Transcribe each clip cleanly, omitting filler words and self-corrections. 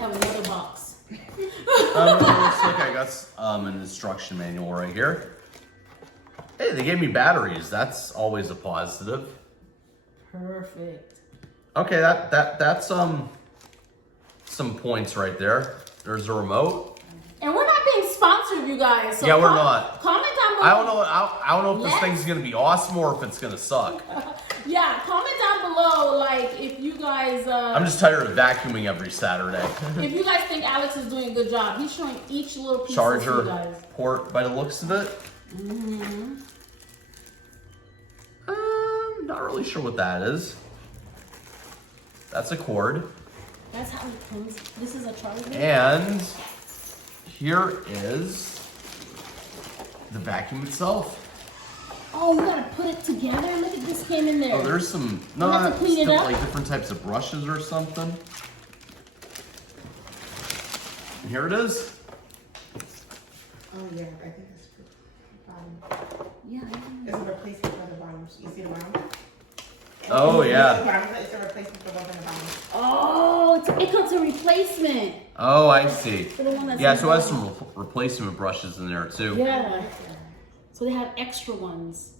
have another box. Looks like I got an instruction manual right here. Hey, they gave me batteries. That's always a positive. Perfect. Okay, that's some points right there. There's a remote. And we're not being sponsored, you guys. So yeah, we're not. Comment down below. I don't know if this thing's gonna be awesome or if it's gonna suck. Yeah, comment down below, like, if you guys... I'm just tired of vacuuming every Saturday. If you guys think Alex is doing a good job. He's showing each little piece Charger to you guys. port by the looks of it. Mm-hmm. Not really sure what that is. That's a cord. That's how it comes. This is a charger. And here is the vacuum itself. Oh, we gotta put it together. Look at this came in there. Oh, there's some have to clean it up? like different types of brushes or something. And here it is. Oh yeah, I think that's the bottom. Yeah. It's a replacement for the bottom. You see the bottom? Oh yeah. It's a replacement for the one in the bottom. Oh, it comes a replacement. Oh, I see. For the one that's Yeah, in so the it has some bottom. replacement brushes in there too. Yeah. So they have extra ones.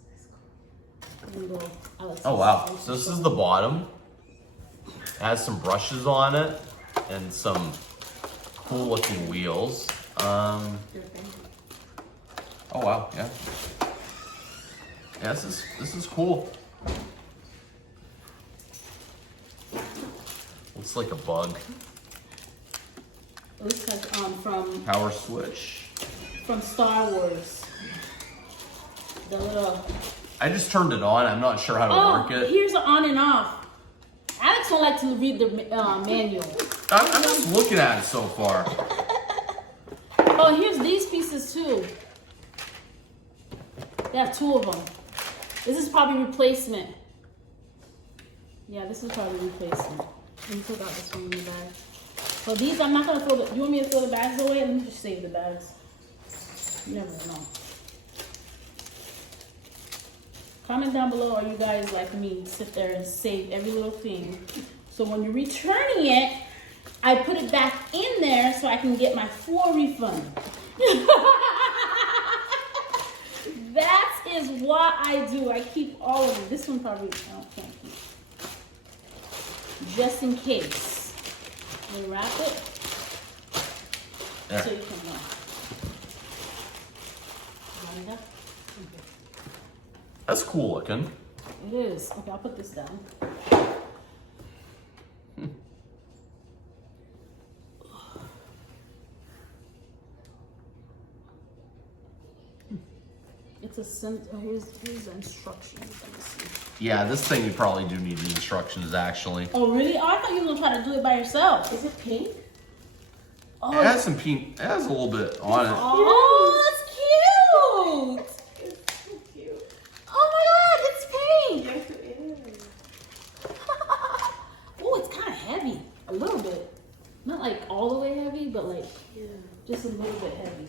Oh wow. So this is the bottom. It has some brushes on it and some cool looking wheels. Oh wow, yeah. Yeah, this is cool. Looks like a bug. It looks like from Power switch. Star Wars. The little. I just turned it on. I'm not sure how to work it. Here's the on and off. Alex don't like to read the manual. I'm just looking at it so far. Oh, here's these pieces too. They have two of them. This is probably replacement. Yeah, this is probably replacement. Let me take out this one in the bag. So these, I'm not gonna throw the. You want me to throw the bags away? Let me just save the bags. You never know. Comment down below, are you guys like me, sit there and save every little thing? So when you're returning it, I put it back in there so I can get my full refund. That is what I do. I keep all of them. This one probably I can't keep. Just in case. We wrap it. Yeah. So you can know. Line it up. Okay. That's cool looking. It is. Okay, I'll put this down. It's a here's the instructions. Let me see. Yeah, this thing you probably do need the instructions actually. Oh really? Oh, I thought you were gonna try to do it by yourself. Is it pink? Oh, It has some pink. It has a little bit on it. Oh, it's cute. It's so cute. Oh my God, it's pink. Yes, it is. Oh, it's kind of heavy. A little bit. Not like all the way heavy, but like just a little bit heavy.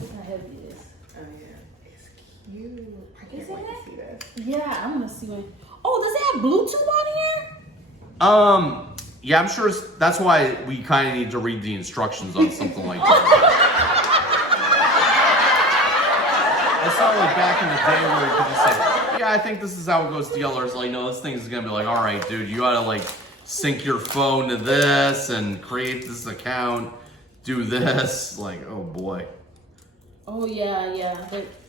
Look how heavy it is. Oh yeah, it's cute. I can't Isn't wait it? to see this. Yeah, I'm gonna see when. Oh, does it have Bluetooth on here? Yeah, I'm sure that's why we kind of need to read the instructions on something like that. It's not like back in the day where you could just say, yeah, I think this is how it goes together. It's like, no, this thing is gonna be like, all right, dude, you gotta like sync your phone to this and create this account, do this. Like, oh boy. Oh yeah.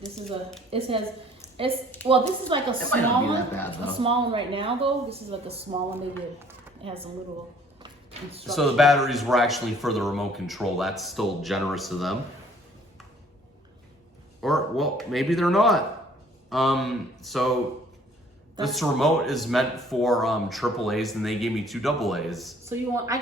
This is this is like a It might not small be one. that bad, though. A small one right now though. This is like a small one. They did. It has a little. So the batteries were actually for the remote control. That's still generous of them. Or, well, maybe they're not. So this remote is meant for AAAs, and they gave me 2 AA's. So you want? We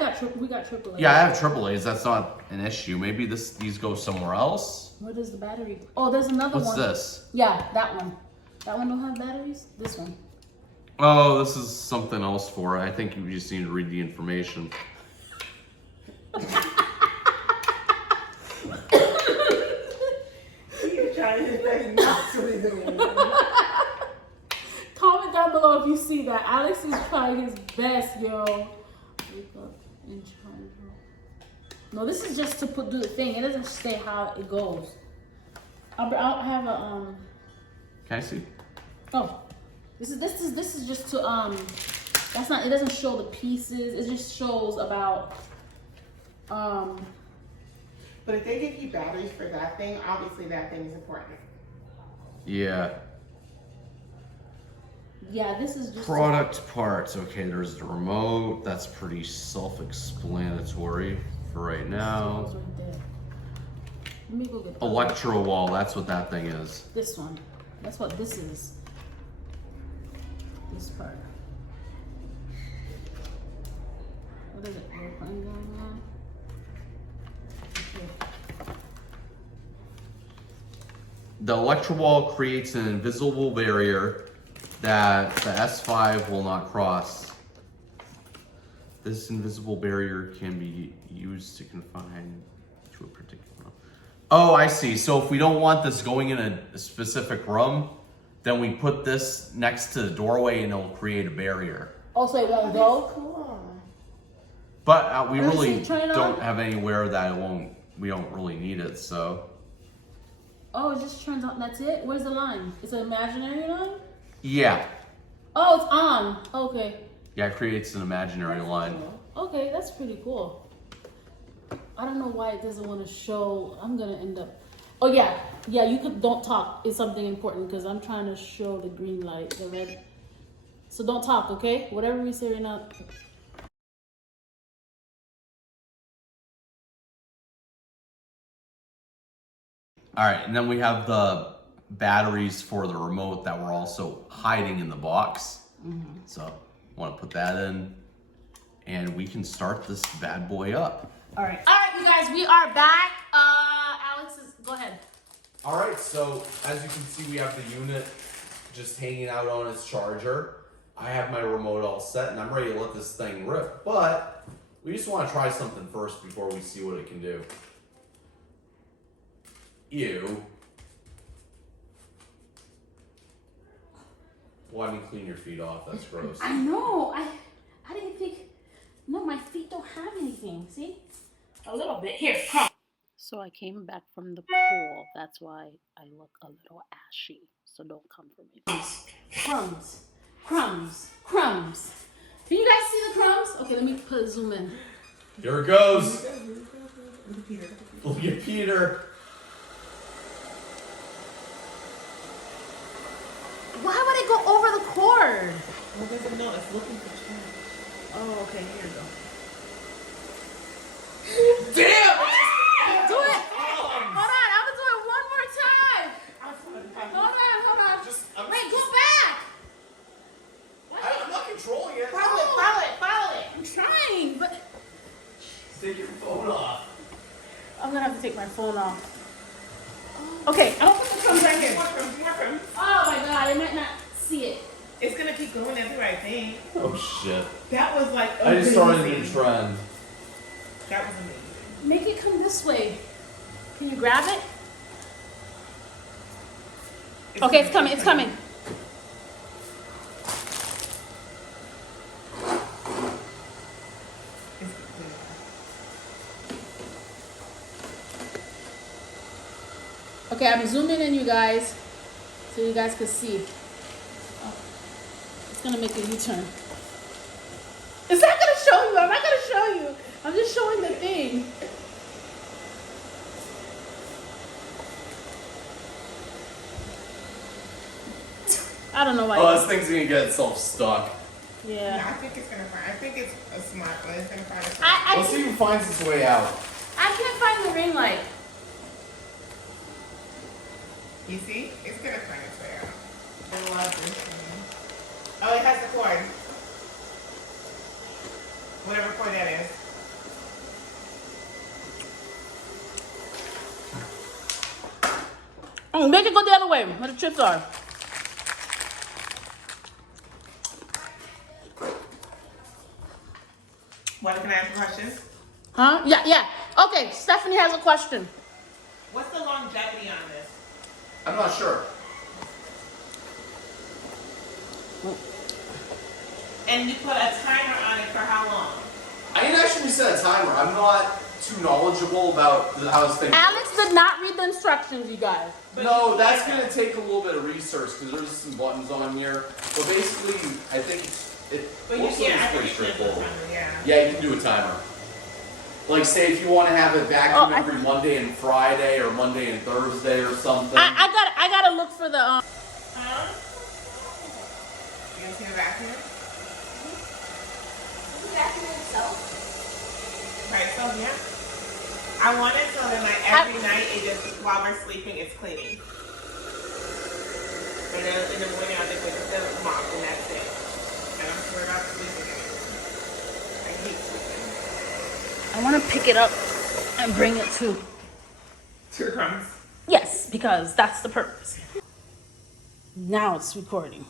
got AAA. Yeah, I have AAA's. That's not an issue. Maybe these go somewhere else. Where does the battery? Oh, there's another one. What's this? Yeah, that one. That one don't have batteries. This one. Oh, this is something else for it. I think you just need to read the information. You're trying to say not to be doing. Comment down below if you see that. Alex is trying his best, yo. Wake up and charge. No, this is just to do the thing. It doesn't say how it goes. I'll have a Can I see? Oh, this is just to That's not. It doesn't show the pieces. It just shows about But if they give you batteries for that thing, obviously that thing is important. Yeah. Yeah, this is just Product parts. Okay, there's the remote. That's pretty self-explanatory for right now. Right there. Let me go get that. Electro wall. That's what that thing is. This one. That's what this is. This part. What is it? Airplane going on? Okay. The electro wall creates an invisible barrier that the S5 will not cross. This invisible barrier can be used to confine to a particular room. Oh, I see. So if we don't want this going in a specific room, then we put this next to the doorway and it'll create a barrier. Also, it won't go. Cool. But we Let me really see, turn it don't on. have anywhere that it won't, we don't really need it, so. Oh, it just turns on. That's it? Where's the line? It's an imaginary line? Yeah. Oh, it's on. Okay. Yeah, it creates an imaginary line. Okay, that's pretty cool. I don't know why it doesn't want to show. I'm gonna end up. Oh yeah, yeah. You could don't talk. It's something important because I'm trying to show the green light, the red. So don't talk, okay? Whatever we say right now. All right, and then we have the batteries for the remote that we're also hiding in the box. So want to put that in and we can start this bad boy up. All right, you guys, we are back. Alex, go ahead. All right, so as you can see, we have the unit just hanging out on its charger. I have my remote all set and I'm ready to let this thing rip, but we just want to try something first before we see what it can do. Ew. Why don't you clean your feet off? That's gross. I know. I didn't think. No, my feet don't have anything. See, a little bit here. Come. So I came back from the pool. That's why I look a little ashy. So don't come for me. Crumbs, crumbs, crumbs. Can you guys see the crumbs? Okay, let me zoom in. Here it goes. Look at Peter. Look at Peter. Why would it go over the cord? Well, doesn't know. It's looking for trash. Oh, okay. Here we go. Damn! Do it. Hold on. I'm gonna do it one more time. Hold on. Wait, go back. I'm not controlling it. Follow it. I'm trying, but Take your phone off. I'm gonna have to take my phone off. Okay, I'm gonna put the crumbs right here. More crumbs. Oh my god, I might not see it. It's gonna keep going everywhere, I think. Oh shit. That was like I just started a new amazing. trend. That was amazing. Make it come this way. Can you grab it? Okay, it's coming. It's coming. Okay, I'm zooming in, you guys, so you guys can see. Oh, it's gonna make a U-turn. It's not gonna show you. I'm not gonna show you. I'm just showing the thing. I don't know why. Oh, this thing's gonna get itself stuck. Yeah. I think it's gonna find. I think it's a smart one. It's gonna find it. Let's see if it finds its way out. I can't find the ring light. You see? It's gonna find its way out. I love this thing. Oh, it has the cord. Whatever cord that is. Oh, make it go the other way, where the chips are. What, can I ask a question? Huh? Yeah. Okay, Stephanie has a question. What's the longevity on this? I'm not sure. And you put a timer on it for how long? I didn't actually set a timer. I'm not too knowledgeable about how this thing Alex did not read the instructions, you guys. No, that's going to take a little bit of research because there's some buttons on here. But basically, I think But you mostly can't. it's I pretty think you can do a straightforward. timer, yeah. Yeah, you can do a timer. Like, say if you want to have it vacuum every Monday and Friday or Monday and Thursday or something. I gotta look for the Huh? You gonna see the vacuum? Does it vacuum itself? Right, so yeah. I want it so that like every night it just while we're sleeping it's cleaning. And then in the morning I just the mop and that's it. And I'm sure about sleeping anymore. I hate sleeping. I want to pick it up and bring it to. Two crumbs. Yes, because that's the purpose. Now it's recording.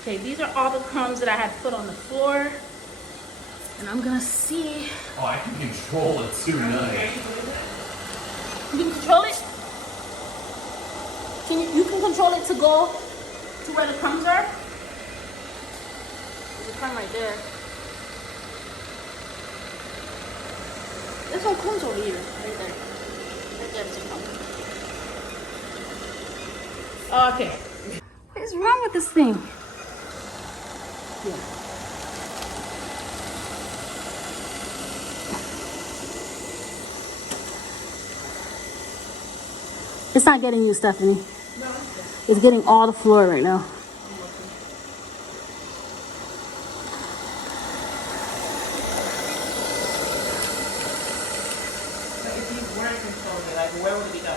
Okay, these are all the crumbs that I had put on the floor. And I'm gonna see. Oh, I can control it too, nice. You can control it? You can control it to go to where the crumbs are? There's a crumb right there. There's no crumbs over here. Right there. Right there, there's a crumb. Okay. What is wrong with this thing? Yeah. It's not getting you, Stephanie. No. It's getting all the floor right now. But if you weren't controlling it, like where would we go?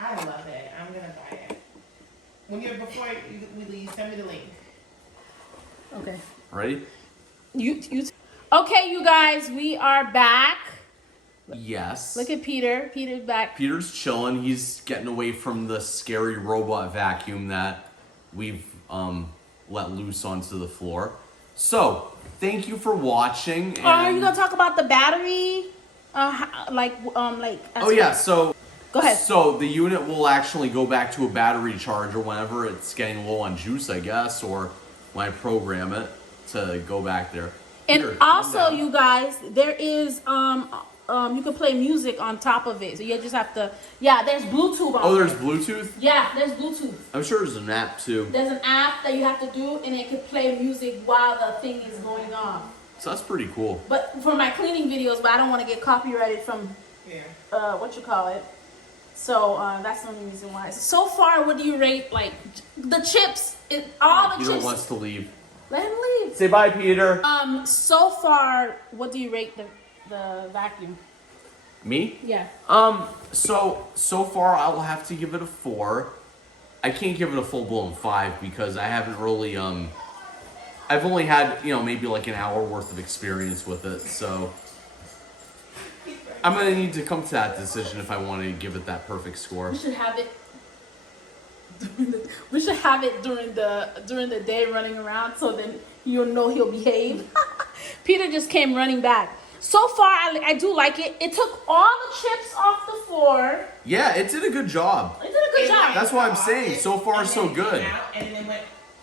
I love it. I'm gonna buy it. When you're before we leave, send me the link. Okay. Ready? Okay, you guys, we are back. Yes. Look at Peter. Peter's back. Peter's chilling. He's getting away from the scary robot vacuum that we've let loose onto the floor. So, thank you for watching. And Are you gonna talk about the battery? Oh yeah, so Go ahead. So the unit will actually go back to a battery charger whenever it's getting low on juice, I guess, or when I program it to go back there. And Here, also, calm down. you guys, there is you can play music on top of it. So you just have to. Yeah, there's Bluetooth on. Oh, there's there. Bluetooth? Yeah, there's Bluetooth. I'm sure there's an app too. There's an app that you have to do, and it could play music while the thing is going on. So that's pretty cool. But for my cleaning videos, but I don't want to get copyrighted from Yeah. what you call it. So that's the only reason why. So far, what do you rate like the chips? All the Peter chips. wants to leave. Let him leave. Say bye, Peter. So far, what do you rate the vacuum? Me? Yeah. So far I'll have to give it a 4. I can't give it a full-blown 5 because I haven't really I've only had, maybe like an hour worth of experience with it, so I'm gonna need to come to that decision if I want to give it that perfect score. We should have it. We should have it during the day running around, so then you'll know he'll behave. Peter just came running back. So far, I do like it. It took all the chips off the floor. Yeah, it did a good job. It did a good job. That's what I'm saying. So far, so good. And then it went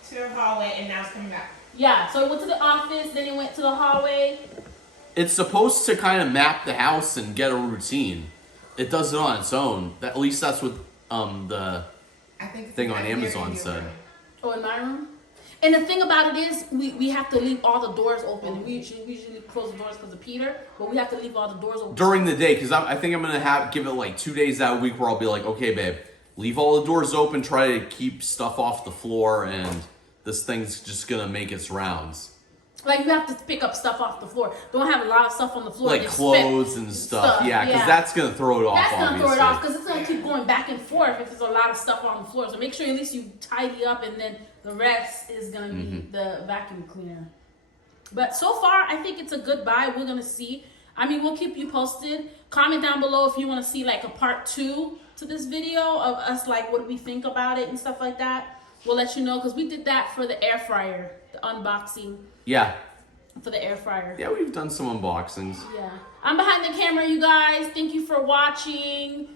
to the hallway, and now it's coming back. Yeah. So it went to the office, then it went to the hallway. It's supposed to kind of map the house and get a routine. It does it on its own. At least that's what the I think thing on Amazon said. Oh, in my room. And the thing about it is, we have to leave all the doors open. We usually close the doors because of Peter, but we have to leave all the doors open. During the day, because I think I'm going to give it like 2 days that week where I'll be like, okay, babe, leave all the doors open, try to keep stuff off the floor, and this thing's just going to make its rounds. Like, you have to pick up stuff off the floor. Don't have a lot of stuff on the floor. Like Just clothes spit and stuff. Yeah, because that's going to throw it off, That's going to obviously. throw it off because it's going to keep going back and forth if there's a lot of stuff on the floor. So make sure at least you tidy up, and then the rest is going to be the vacuum cleaner. But so far, I think it's a good buy. We're going to see. I mean, we'll keep you posted. Comment down below if you want to see like a part 2 to this video of us, like what we think about it and stuff like that. We'll let you know because we did that for the air fryer, the unboxing. Yeah. For the air fryer. Yeah, we've done some unboxings. Yeah. I'm behind the camera, you guys. Thank you for watching.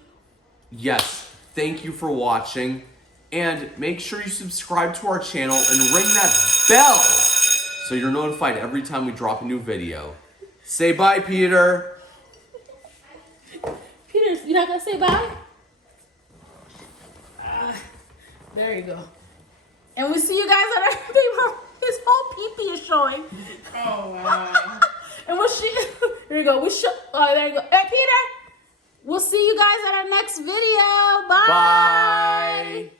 Yes. thank you for watching. And make sure you subscribe to our channel and ring that bell so you're notified every time we drop a new video. Say bye, Peter. Peter, you not gonna say bye? There you go. And we'll see you guys at our paper. His whole pee-pee is showing. Oh, wow. And we'll see. Here you go. There you go. Hey, Peter. We'll see you guys at our next video. Bye. Bye.